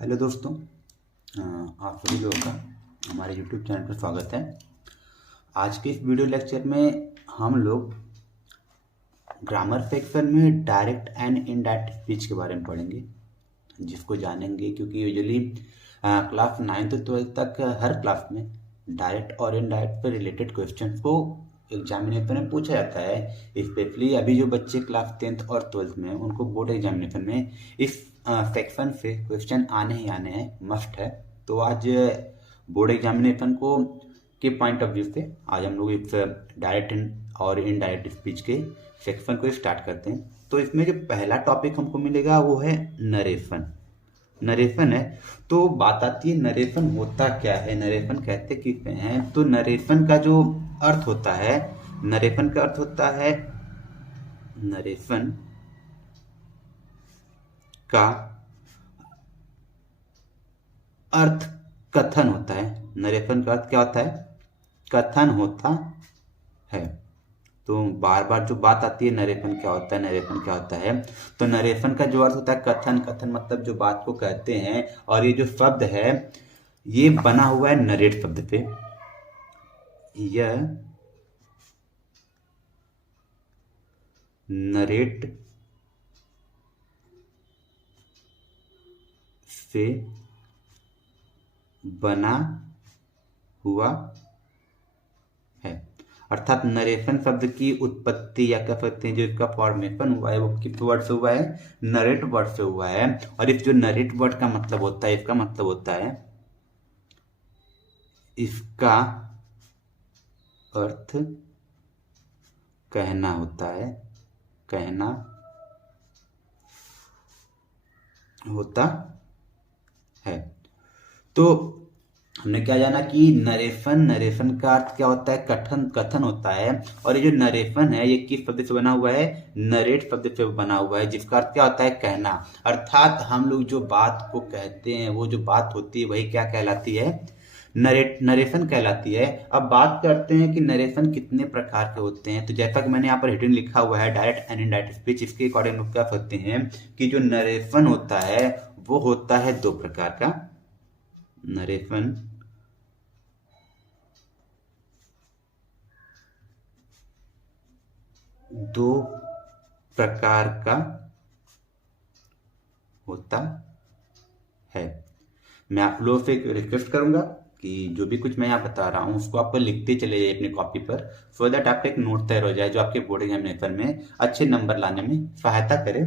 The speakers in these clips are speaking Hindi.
हेलो दोस्तों। आप सभी लोगों का हमारे यूट्यूब चैनल पर स्वागत है। आज के इस वीडियो लेक्चर में हम लोग ग्रामर सेक्शन में डायरेक्ट एंड इनडायरेक्ट स्पीच के बारे में पढ़ेंगे, जिसको जानेंगे क्योंकि यूजुअली क्लास 9 से 12 तक हर क्लास में डायरेक्ट और इनडायरेक्ट पर रिलेटेड क्वेश्चन को एग्जामिनेशन में पूछा जाता है। स्पेशली अभी जो बच्चे क्लास 10th और 12th में उनको बोर्ड एग्जामिनेशन में इस सेक्शन से क्वेश्चन आने ही आने हैं, मस्ट है। तो आज बोर्ड एग्जामिनेशन को के पॉइंट ऑफ व्यू से आज हम लोग इस डायरेक्ट और इनडायरेक्ट स्पीच के सेक्शन को स्टार्ट करते हैं। तो इसमें जो पहला टॉपिक हमको मिलेगा वो है नरेशन। नरेशन है तो बात आती है नरेशन होता क्या है, नरेशन कहते किसे हैं। तो नरेशन का जो अर्थ होता है, नरेशन का अर्थ होता है, नरेशन का अर्थ कथन होता है। नरेशन का अर्थ क्या होता है? कथन होता है। तो बार बार जो बात आती है नरेशन क्या होता है, नरेशन क्या होता है, तो नरेशन का जो अर्थ होता है कथन। कथन मतलब जो बात को कहते हैं। और ये जो शब्द है ये बना हुआ है नरेट शब्द पे। यह नरेट से बना हुआ है। अर्थात नरेशन शब्द की उत्पत्ति या कह सकते हैं जो इसका फॉर्मेशन हुआ है वो किस वर्ड से हुआ है? नरेट वर्ड से हुआ है। और इस जो नरेट वर्ड का मतलब होता है, इसका मतलब होता है, इसका अर्थ कहना होता है, कहना होता है। तो हमने क्या जाना कि नरेशन का अर्थ क्या होता है? कथन, कथन होता है। और ये जो नरेशन है ये किस शब्द से बना हुआ है? नरेट शब्द से बना हुआ है, जिसका अर्थ क्या होता है? कहना। अर्थात हम लोग जो बात को कहते हैं वो जो बात होती है वही क्या कहलाती है? नरेशन कहलाती है। अब बात करते हैं कि नरेशन कितने प्रकार के होते हैं। तो जैसा कि मैंने यहाँ पर हेडिंग लिखा हुआ है डायरेक्ट एंड इनडायरेक्ट स्पीच, इसके अकॉर्डिंग हम कह सकते हैं कि जो नरेशन होता है वो होता है दो प्रकार का। नरेशन दो प्रकार का होता है। मैं आप लोगों से रिक्वेस्ट करूंगा कि जो भी कुछ मैं यहाँ बता रहा हूँ उसको आप लिखते चले जाइए अपनी कॉपी पर, सो दैट आपका एक नोट तैयार हो जाए जो आपके बोर्ड एग्जामिनेशन में अच्छे नंबर लाने में सहायता करे।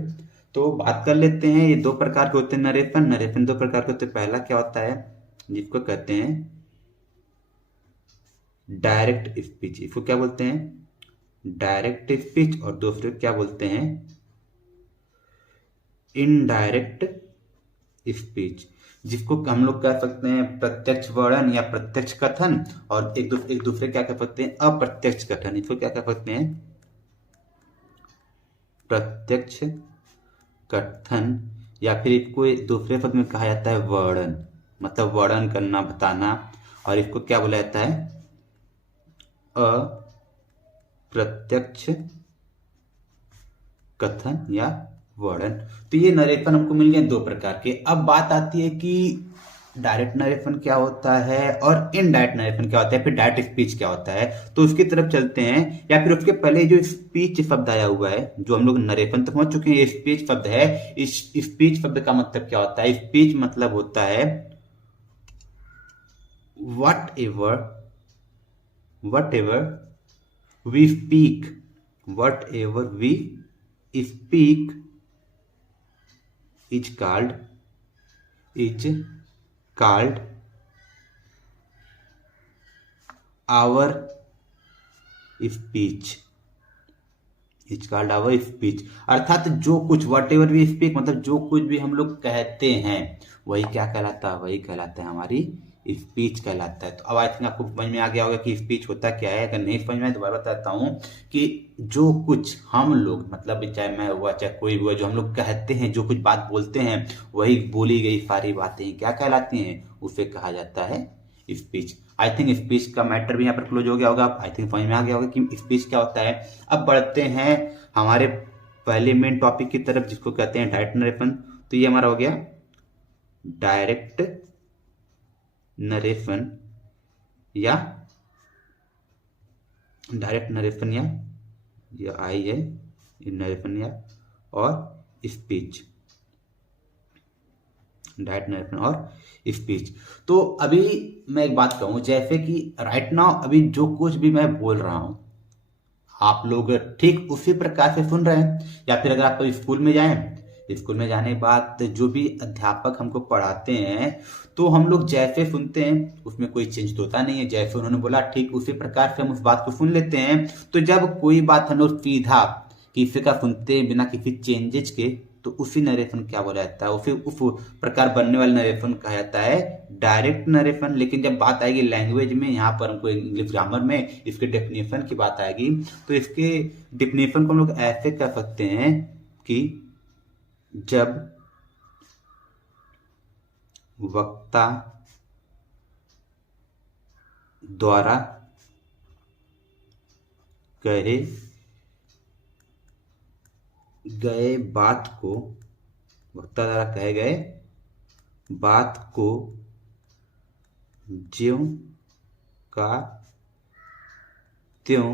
तो बात कर लेते हैं, ये दो प्रकार के होते हैं नरेशन। नरेशन दो प्रकार के होते हैं। पहला क्या होता है जिसको कहते हैं डायरेक्ट स्पीच, इसको क्या बोलते हैं? Direct speech. और दूसरे क्या बोलते हैं? इनडायरेक्ट स्पीच, जिसको हम लोग कह सकते हैं प्रत्यक्ष वर्णन या प्रत्यक्ष कथन। और एक दूसरे क्या कह सकते हैं? अप्रत्यक्ष कथन। इसको क्या कह सकते हैं? प्रत्यक्ष कथन, या फिर इसको एक दूसरे शब्द में कहा जाता है वर्णन, मतलब वर्णन करना, बताना। और इसको क्या बोला जाता है? अप्रत्यक्ष कथन या वर्णन। तो ये नरेशन हमको मिल गए दो प्रकार के। अब बात आती है कि डायरेक्ट नरेशन क्या होता है और इनडायरेक्ट नरेशन क्या होता है, फिर डायरेक्ट स्पीच क्या होता है। तो उसकी तरफ चलते हैं, या फिर उसके पहले जो स्पीच शब्द आया हुआ है, जो हम लोग नरेशन तक पहुंच चुके हैं, ये स्पीच शब्द है। इस स्पीच शब्द का मतलब क्या होता है? स्पीच मतलब होता है whatever we speak, whatever we speak is called our speech, is called our speech. अर्थात जो कुछ वट एवर वी स्पीक मतलब जो कुछ भी हम लोग कहते हैं वही क्या कहलाता है? वही कहलाता है हमारी स्पीच कहलाता है। तो अब आई थिंक आपको समझ में आ गया होगा कि स्पीच होता क्या है। अगर नहीं समझ में दोबारा बताता हूँ कि जो कुछ हम लोग, मतलब चाहे मैं हुआ चाहे कोई भी हुआ, जो हम लोग कहते हैं, जो कुछ बात बोलते हैं, वही बोली गई सारी बातें क्या कहलाती हैं? उसे कहा जाता है स्पीच। आई थिंक स्पीच का मैटर भी यहाँ पर क्लोज हो गया होगा। आई थिंक समझ में आ गया होगा कि स्पीच क्या होता है। अब बढ़ते हैं हमारे पहले मेन टॉपिक की तरफ जिसको कहते हैं डायरेक्ट नरेशन। तो ये हमारा हो गया डायरेक्ट नरेशन या ये आई है नरेशन या और स्पीच, डायरेक्ट नरेशन और स्पीच। तो अभी मैं एक बात कहूँ, जैसे कि राइट नाउ अभी जो कुछ भी मैं बोल रहा हूँ आप लोग ठीक उसी प्रकार से सुन रहे हैं, या फिर अगर आप तो स्कूल में जाएं, स्कूल में जाने के बाद जो भी अध्यापक हमको पढ़ाते हैं तो हम लोग जैसे सुनते हैं उसमें कोई चेंज तो होता नहीं है, जैसे उन्होंने बोला ठीक उसी प्रकार से हम उस बात को सुन लेते हैं। तो जब कोई बात हम लोग सीधा किसी का सुनते हैं बिना किसी चेंजेज के, तो उसी नरेशन क्या बोला जाता है, उसी उस प्रकार बनने वाले नरेशन कहा जाता है डायरेक्ट नरेशन। लेकिन जब बात आएगी लैंग्वेज में, यहाँ पर हमको इंग्लिश ग्रामर में इसके डेफिनेशन की बात आएगी, तो इसके डेफिनेशन को हम लोग ऐसे कह सकते हैं कि जब वक्ता द्वारा कहे गए बात को, वक्ता द्वारा कहे गए बात को ज्यों का त्यों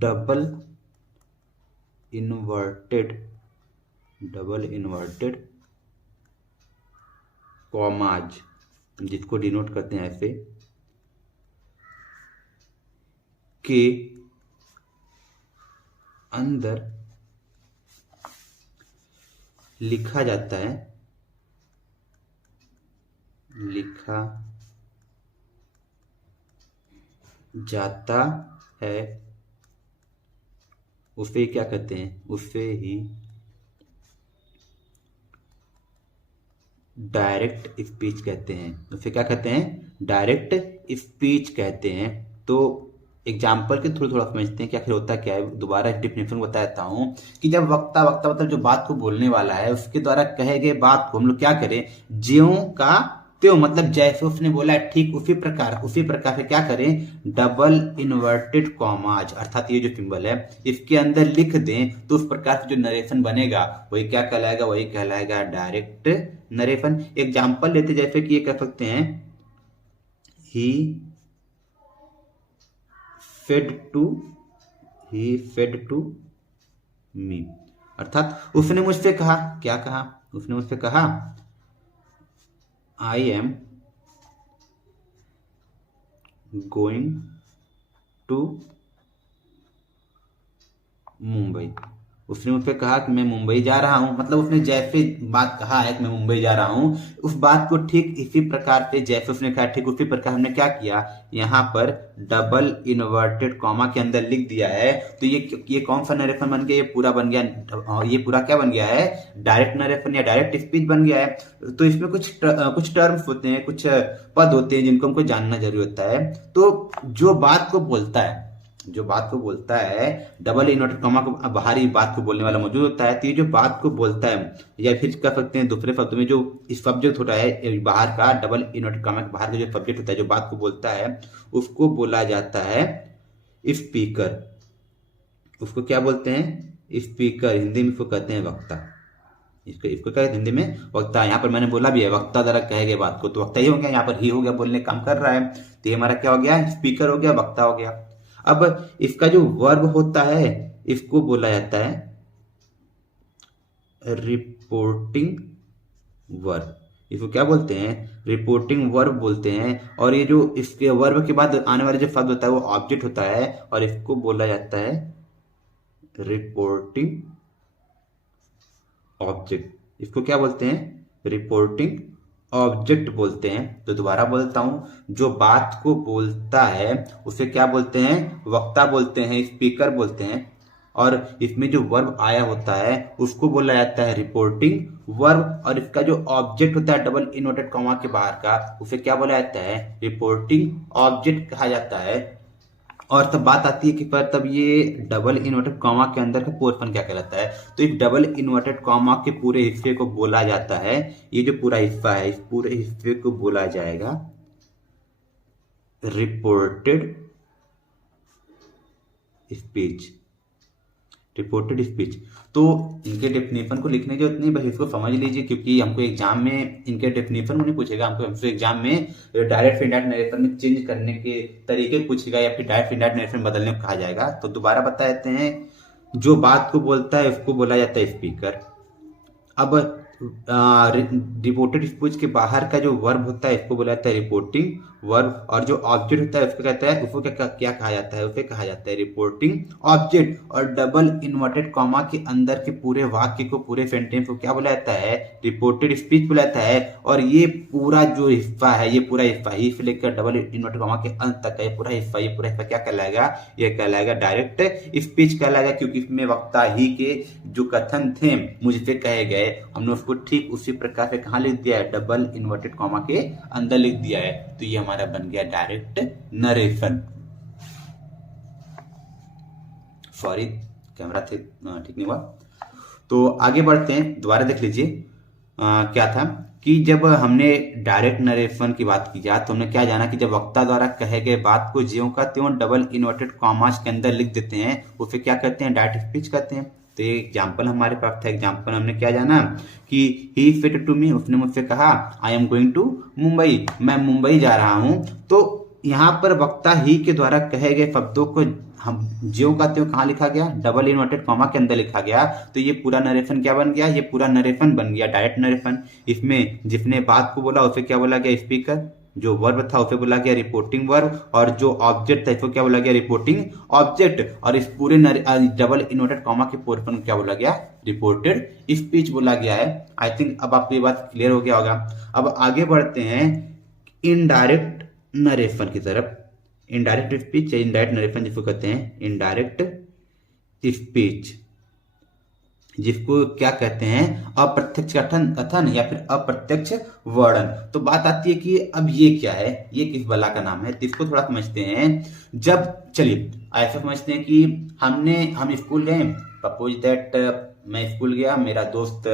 डबल इन्वर्टेड कॉमाज, जिसको डिनोट करते हैं ऐसे, के अंदर लिखा जाता है, उसे क्या कहते हैं, उसे ही डायरेक्ट स्पीच कहते हैं। उसे क्या कहते हैं, डायरेक्ट स्पीच कहते हैं। तो एग्जाम्पल के थ्रू थोड़ा समझते हैं कि आखिर होता क्या है। दोबारा डिफिनेशन बता देता हूँ कि जब वक्ता मतलब जो बात को बोलने वाला है उसके द्वारा कहे गए बात को हम लोग क्या करें, ज्यों का त्यों, मतलब जैसे उसने बोला है ठीक उसी प्रकार से क्या करें, डबल इन्वर्टेड कॉमाज, अर्थात ये जो सिंबल है इसके अंदर लिख दें, तो उस प्रकार से जो नरेशन बनेगा वही क्या कहलाएगा, वही कहलाएगा डायरेक्ट नरेशन। एग्जाम्पल लेते जैसे कि ये कह सकते हैं ही फेड टू मी, अर्थात उसने मुझसे कहा, क्या कहा, उसने मुझसे कहा I am going to Mumbai. उसने मुझसे कहा कि मैं मुंबई जा रहा हूं, मतलब उसने जैसे बात कहा है कि मैं मुंबई जा रहा हूं, उस बात को ठीक इसी प्रकार से जैसे उसने कहा ठीक उसी प्रकार हमने क्या किया, यहाँ पर डबल इन्वर्टेड कॉमा के अंदर लिख दिया है। तो ये कौन सा नरेशन बन गया, ये पूरा बन गया, ये पूरा क्या बन गया है, डायरेक्ट नरेशन या डायरेक्ट स्पीच बन गया है। तो इसमें कुछ टर्म्स होते हैं, कुछ पद होते हैं जिनको हमको जानना जरूरी होता है। तो जो बात को बोलता है डबल इन्वर्टेड कॉमा को बाहरी बात को बोलने वाला मौजूद होता है। तो ये जो बात को बोलता है, या फिर कह सकते हैं दूसरे शब्दों में जो सब्जेक्ट होता है बाहर का, डबल इन्वर्टेड कॉमा के बाहर का जो सब्जेक्ट होता है जो बात को बोलता है उसको बोला जाता है स्पीकर। उसको क्या बोलते हैं, स्पीकर। हिंदी में इसको कहते हैं वक्ता। इसको क्या हिंदी में वक्ता। यहाँ पर मैंने बोला भी है वक्ता द्वारा कहे गए बात को, तो वक्ता ही हो गया, यहाँ पर ही हो गया, बोलने काम कर रहा है, तो ये हमारा क्या हो गया, स्पीकर हो गया, वक्ता हो गया। अब इसका जो वर्ब होता है इसको बोला जाता है रिपोर्टिंग वर्ब। इसको क्या बोलते हैं, रिपोर्टिंग वर्ब बोलते हैं। और ये जो इसके वर्ब के बाद आने वाला जो शब्द होता है वो ऑब्जेक्ट होता है, और इसको बोला जाता है रिपोर्टिंग ऑब्जेक्ट। इसको क्या बोलते हैं, रिपोर्टिंग ऑब्जेक्ट बोलते हैं। तो दोबारा बोलता हूं, जो बात को बोलता है उसे क्या बोलते हैं, वक्ता बोलते हैं, स्पीकर बोलते हैं। और इसमें जो वर्ब आया होता है उसको बोला जाता है रिपोर्टिंग वर्ब। और इसका जो ऑब्जेक्ट होता है डबल इन्वर्टेड कॉमा के बाहर का, उसे क्या बोला जाता है, रिपोर्टिंग ऑब्जेक्ट कहा जाता है। और तब बात आती है कि पर तब ये डबल इन्वर्टेड कॉमा के अंदर का पोर्शन क्या कहलाता है। तो इस डबल इन्वर्टेड कॉमा के पूरे हिस्से को बोला जाता है, ये जो पूरा हिस्सा है इस पूरे हिस्से को बोला जाएगा रिपोर्टेड स्पीच। Reported speech. तो इनके डेफिनेशन को लिखने की जरूरत नहीं, बस इसको समझ लीजिए, क्योंकि हमको एग्जाम में इनके डेफिनेशन नहीं पूछेगा, हमसे एग्जाम में डायरेक्ट इनडायरेक्ट नरेशन में चेंज करने के तरीके पूछेगा या फिर डायरेक्ट इनडायरेक्ट नरेशन बदलने को कहा जाएगा। तो दोबारा बता देते हैं, जो बात को बोलता है उसको बोला जाता है स्पीकर। अब रिपोर्टेड स्पीच के बाहर का जो वर्ब होता है इसको बोला जाता है रिपोर्टिंग वर्ब, और जो ऑब्जेक्ट होता है उसको कहता है, उसको क्या कहा जाता है, उसे कहा जाता है रिपोर्टिंग ऑब्जेक्ट। और डबल इन्वर्टेड कॉमा के अंदर के पूरे वाक्य को, पूरे सेंटेंस को क्या बोला जाता है, रिपोर्टेड स्पीच बोला जाता है। और ये पूरा जो हिस्सा है, ये पूरा हिस्सा ही से लेकर डबल इन्वर्टेड कॉमा के अंत तक है, ये पूरा हिस्सा क्या कहलाएगा, ये कहलाएगा डायरेक्ट स्पीच कहलाएगा, क्योंकि इसमें वक्ता ही के जो कथन थे मुझसे कहे गए, हमने उसको ठीक उसी प्रकार से कहाँ लिख दिया है, डबल इन्वर्टेड कॉमा के अंदर लिख दिया है। तो ये हमारा बन गया डायरेक्ट नरेशन। सॉरी, कैमरा थे ठीक नहीं हुआ। तो आगे बढ़ते हैं, दोबारा देख लीजिए क्या था कि जब हमने डायरेक्ट नरेशन की बात की जाए तो हमने क्या जाना कि जब वक्ता द्वारा कहे गए बात को ज्यों का त्यों डबल इन्वर्टेड कॉमास के अंदर लिख देते हैं, उसे क्या कहते हैं, डायरेक्ट स्पीच कहते हैं। तो ये एग्जाम्पल हमारे पास था। एग्जाम्पल हमने क्या जाना कि ही सेड टू मी, उसने मुझसे कहा I am going to Mumbai, मैं मुंबई जा रहा हूं। तो यहाँ पर वक्ता ही के द्वारा कहे गए शब्दों को हम ज्यों का त्यों कहाँ लिखा गया, डबल इन्वर्टेड कॉमा के अंदर लिखा गया। तो ये पूरा नरेशन क्या बन गया, ये पूरा नरेशन बन गया डायरेक्ट नरेशन। इसमें जिसने बात को बोला उसे क्या बोला गया, स्पीकर। जो वर्ब था उसे बोला गया रिपोर्टिंग वर्ब, और जो ऑब्जेक्ट था इसको क्या बोला गया, रिपोर्टिंग ऑब्जेक्ट। और इस पूरे डबल इन्वर्टेड कॉमा के पोर्शन को क्या बोला गया, रिपोर्टेड स्पीच बोला गया है। आई थिंक अब आपको ये बात क्लियर हो गया होगा। अब आगे बढ़ते हैं इनडायरेक्ट नरेशन की तरफ। इनडायरेक्ट स्पीच या इनडायरेक्ट नरेशन जिसको कहते हैं इनडायरेक्ट स्पीच, जिसको क्या कहते हैं, अप्रत्यक्ष कथन या फिर अप्रत्यक्ष वर्णन। तो बात आती है कि अब ये क्या है, ये किस बला का नाम है, तो इसको थोड़ा समझते हैं। जब चलिए ऐसा समझते हैं कि हम स्कूल गए, सपोज दैट मैं स्कूल गया, मेरा दोस्त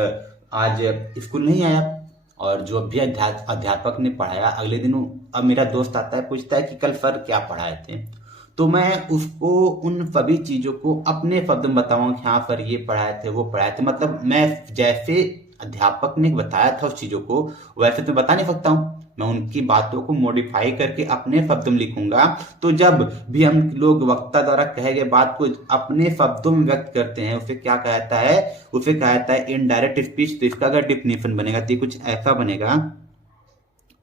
आज स्कूल नहीं आया, और जो भी अध्यापक ने पढ़ाया अगले दिन अब मेरा दोस्त आता है, पूछता है कि कल सर क्या पढ़ाए थे। तो मैं उसको उन सभी चीजों को अपने शब्द में बताऊंगा कि हाँ सर ये पढ़ाए थे, वो पढ़ाए थे। मतलब मैं जैसे अध्यापक ने बताया था उस चीजों को वैसे तो बता नहीं सकता हूँ, मैं उनकी बातों को मॉडिफाई करके अपने शब्द में लिखूंगा। तो जब भी हम लोग वक्ता द्वारा कहे गए बात को अपने शब्दों में व्यक्त करते हैं उसे क्या कहता है, उसे कहता है इनडायरेक्ट स्पीच। तो इसका अगर डिफिनेशन बनेगा तो ये कुछ ऐसा बनेगा,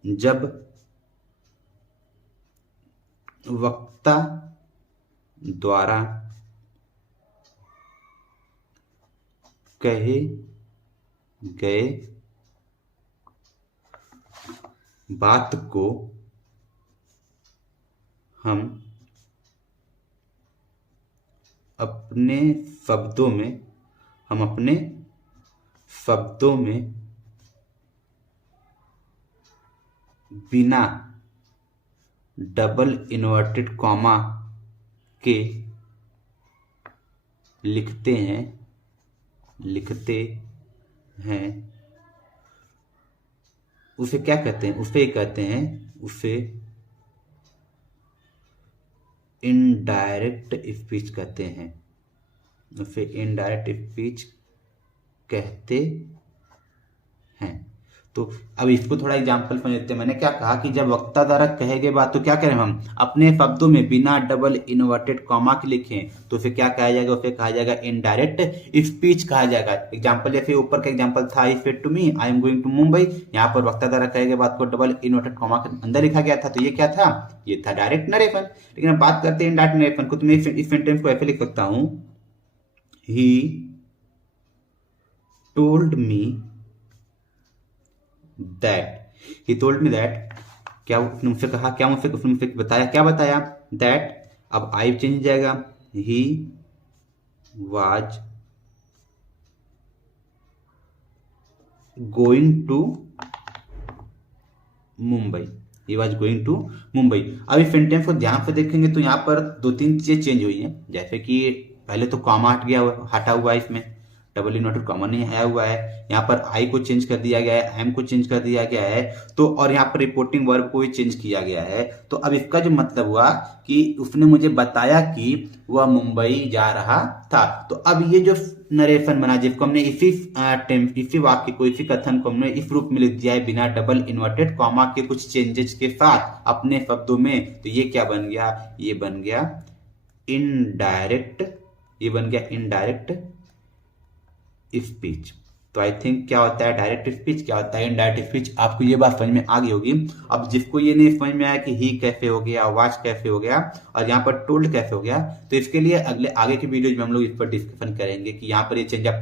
जब वक्ता द्वारा कहे गए बात को हम अपने शब्दों में बिना डबल इन्वर्टेड कॉमा के लिखते हैं उसे क्या कहते हैं, उसे इनडायरेक्ट स्पीच कहते हैं, उसे इनडायरेक्ट स्पीच कहते हैं। तो अब इसको थोड़ा एग्जांपल समझ लेते हैं। मैंने क्या कहा कि जब वक्ता द्वारा कहे गए बात तो क्या करें हम अपने शब्दों में बिना डबल इन्वर्टेड कॉमा के लिखें तो उसे क्या कहा जाएगा, उसे कहा जाएगा इनडायरेक्ट स्पीच कहा जाएगा। एग्जांपल जैसे ऊपर का एग्जांपल था, I said to me I am going to Mumbai, यहाँ पर वक्ता द्वारा कहे गए बात को डबल इन्वर्टेड कॉमा के अंदर लिखा गया था, तो ये क्या था, ये था डायरेक्ट नरेशन। लेकिन अब बात करते हैं इनडायरेक्ट नरेशन को, तो मैं इस सेंटेंस को ऐसे लिख सकता हूं, ही टोल्ड मी दैट, क्या उसने मुझसे कहा, क्या उसने मुझसे बताया, क्या बताया, दैट। अब आई चेंज हो जाएगा, he was going to Mumbai, he was going to Mumbai. अब इस सेंटेंस को ध्यान से देखेंगे तो यहाँ पर 2-3 चीजें चेंज हुई हैं। जैसे कि पहले तो कॉमा हटा हुआ है इसमें, डबल इन्वर्टेड कॉमा नहीं आया हुआ है। यहाँ पर आई को चेंज कर दिया गया है, एम को चेंज कर दिया गया है, तो और यहाँ पर रिपोर्टिंग वर्ब को भी चेंज किया गया है। तो अब इसका जो मतलब हुआ कि उसने मुझे बताया कि वह मुंबई जा रहा था। तो अब ये जो नरेशन बना जिसको हमने इसी वाक्य को, इसी कथन को हमने इस रूप में लिख दिया है बिना डबल इन्वर्टेड कॉमा के कुछ चेंजेस के साथ अपने शब्दों में, तो ये क्या बन गया, ये बन गया इनडायरेक्ट, ये बन गया इनडायरेक्ट स्पीच। तो आई थिंक क्या होता है डायरेक्ट स्पीच, क्या होता है इनडायरेक्ट स्पीच, आपको ये बात समझ में आ गई होगी। अब जिसको ये नहीं समझ में आया कि ही कैसे हो गया, वाच कैसे हो गया और यहाँ पर टोल्ड कैसे हो गया, तो इसके लिए आगे की वीडियोज में हम लोग इस पर डिस्कशन करेंगे कि यहाँ पर ये चेंज अपने